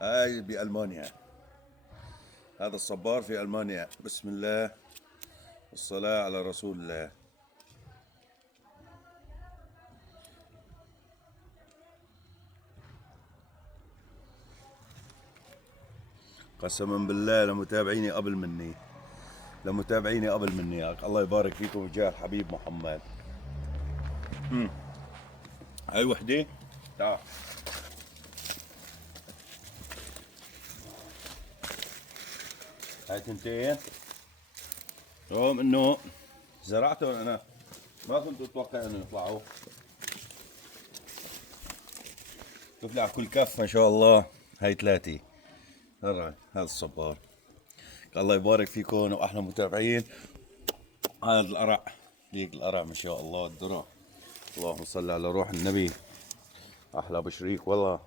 هاي بألمانيا. هذا الصبار في ألمانيا. بسم الله والصلاة على رسول الله. قسما بالله لمتابعيني قبل مني الله يبارك فيكم وجاه الحبيب محمد. هاي وحدة. تعال. هاي تنتين. رغم انه زرعتهم انا ما كنت اتوقع انه يطلعوا. تطلع كل كف ما شاء الله. هاي ثلاثة. هذا الصبار. الله يبارك فيكم واحلى متابعين. هذا القرع. ليك القرع ما شاء الله الذرة. اللهم صل على روح النبي. احلى بشريك والله.